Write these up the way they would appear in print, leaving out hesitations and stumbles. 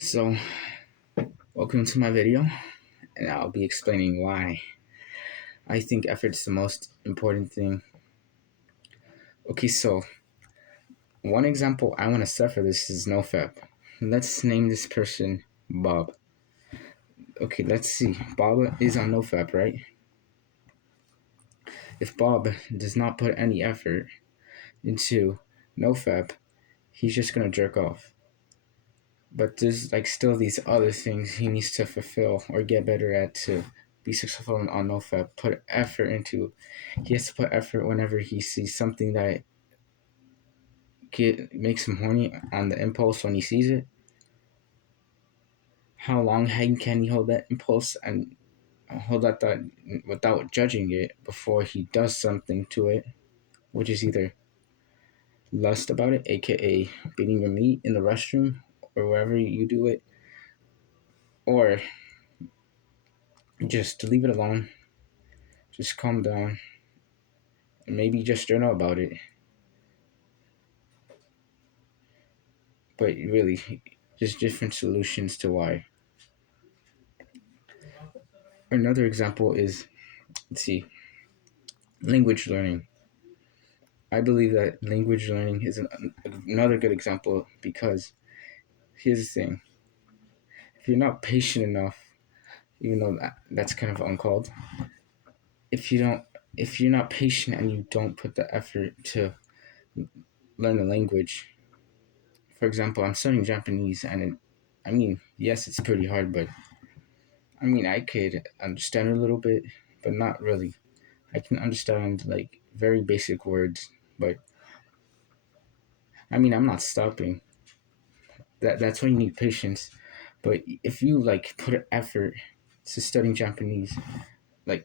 So, welcome to my video, and I'll be explaining why I think effort's the most important thing. Okay, so one example I want to set for this is NoFap. Let's name this person Bob. Okay, let's see. Bob is on NoFap, right? If Bob does not put any effort into NoFap, he's just gonna jerk off. But there's still these other things he needs to fulfill or get better at to be successful on NoFap. Put effort into. He has to put effort whenever he sees something that makes him horny on the impulse when he sees it. How long can he hold that impulse and hold that thought without judging it before he does something to it, which is either lust about it, aka beating your meat in the restroom or wherever you do it, or just leave it alone, just calm down, and maybe just journal about it. But really, just different solutions to why. Another example is, let's see, language learning. I believe that language learning is another good example because here's the thing: if you're not patient enough, even though that's kind of uncalled, if you don't, if you're not patient and you don't put the effort to learn the language, for example, I'm studying Japanese, and yes, it's pretty hard, but I could understand a little bit, but not really. I can understand very basic words, but I'm not stopping. That's why you need patience. But if you put an effort to studying Japanese, like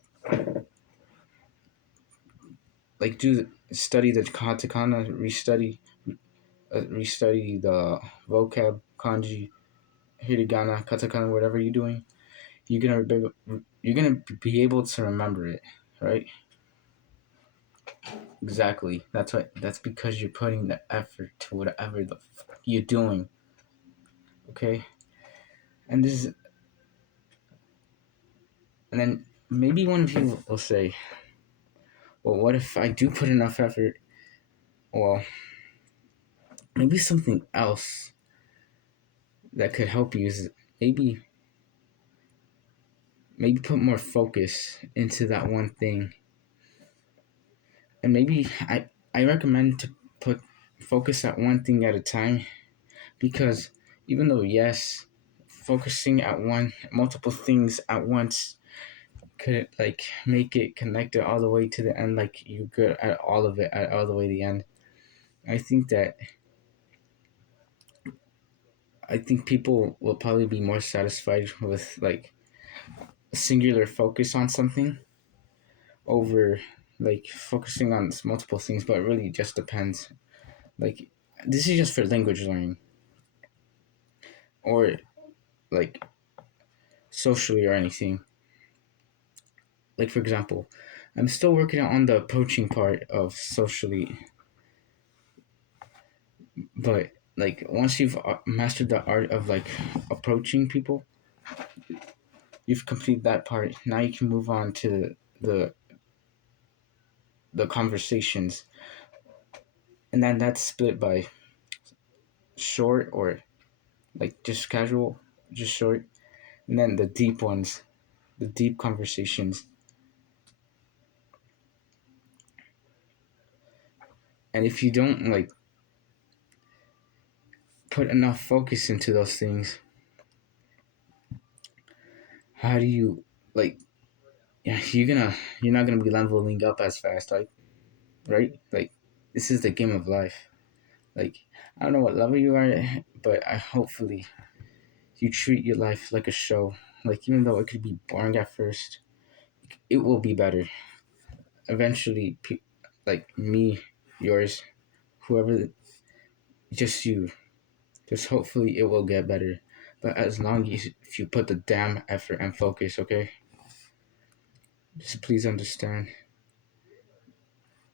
do study the katakana, restudy the vocab, kanji, hiragana, katakana, whatever you're doing, you're gonna be able to remember it, right? Exactly. That's because you're putting the effort to whatever you're doing. Okay, and this is, and then maybe one of you will say, well, what if I do put enough effort? Well, maybe something else that could help you is maybe put more focus into that one thing. And maybe I recommend to put focus at one thing at a time, because even though, yes, focusing at multiple things at once could make it connected all the way to the end, like you're good at all of it at all the way to the end. I think that people will probably be more satisfied with singular focus on something over focusing on multiple things, but it really just depends. Like, this is just for language learning or like socially or anything. Like, for example, I'm still working on the approaching part of socially, but once you've mastered the art of approaching people, you've completed that part. Now you can move on to the the conversations, and then that's split by short or just casual, just short, and then the deep ones, the deep conversations. And if you don't put enough focus into those things, how do you like yeah, you're not gonna be leveling up as fast, right? This is the game of life. I don't know what level you are at, but I hopefully you treat your life like a show. Even though it could be boring at first, it will be better eventually. Me, yours, whoever, just you. Just hopefully it will get better. But as long as if you put the damn effort and focus, okay? Just please understand.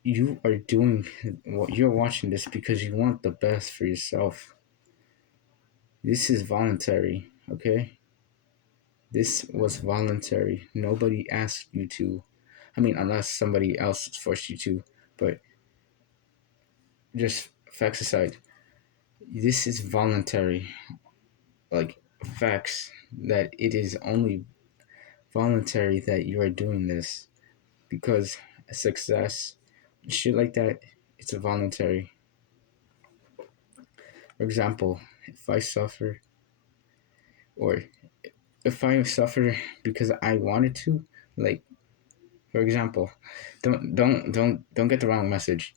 You are doing what you're watching this because you want the best for yourself. This is voluntary, okay? This was voluntary. Nobody asked you to. I mean, unless somebody else forced you to. But just facts aside, this is voluntary. Like, facts that it is only voluntary that you are doing this because success, shit like that, it's a voluntary. For example, if I suffer, or if I suffer because I wanted to, like, for example, don't get the wrong message.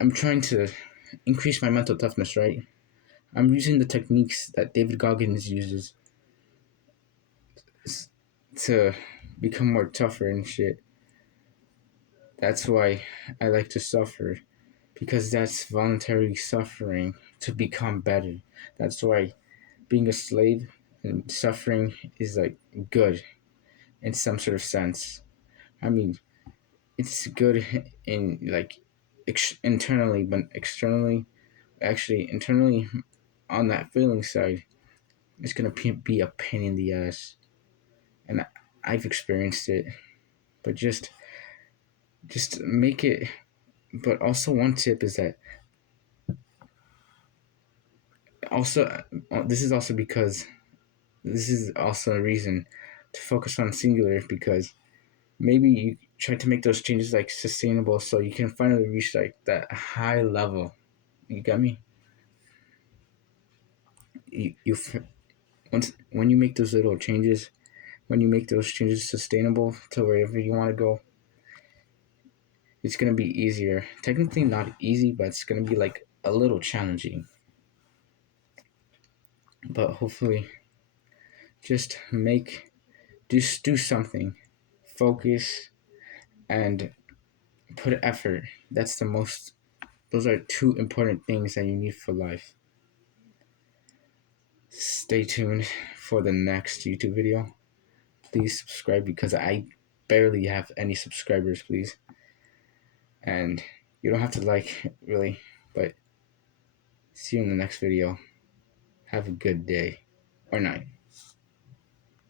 I'm trying to increase my mental toughness, right? I'm using the techniques that David Goggins uses to become more tougher and shit. That's why I like to suffer, because that's voluntary suffering to become better. That's why being a slave and suffering is like good in some sort of sense. I mean, it's good in like internally, but externally, actually internally on that feeling side, it's gonna be a pain in the ass, and I've experienced it. But just make it. But also one tip is that also this is also because this is also a reason to focus on singular, because maybe you try to make those changes like sustainable so you can finally reach like that high level. You got me? You once when you make those little changes, when you make those changes sustainable to wherever you want to go, it's gonna be easier. Technically not easy, but it's gonna be like a little challenging. But hopefully, just just do something, focus, and put effort. That's the most. Those are two important things that you need for life. Stay tuned for the next YouTube video. Please subscribe because I barely have any subscribers, please. And you don't have to like, really, but see you in the next video. Have a good day or night.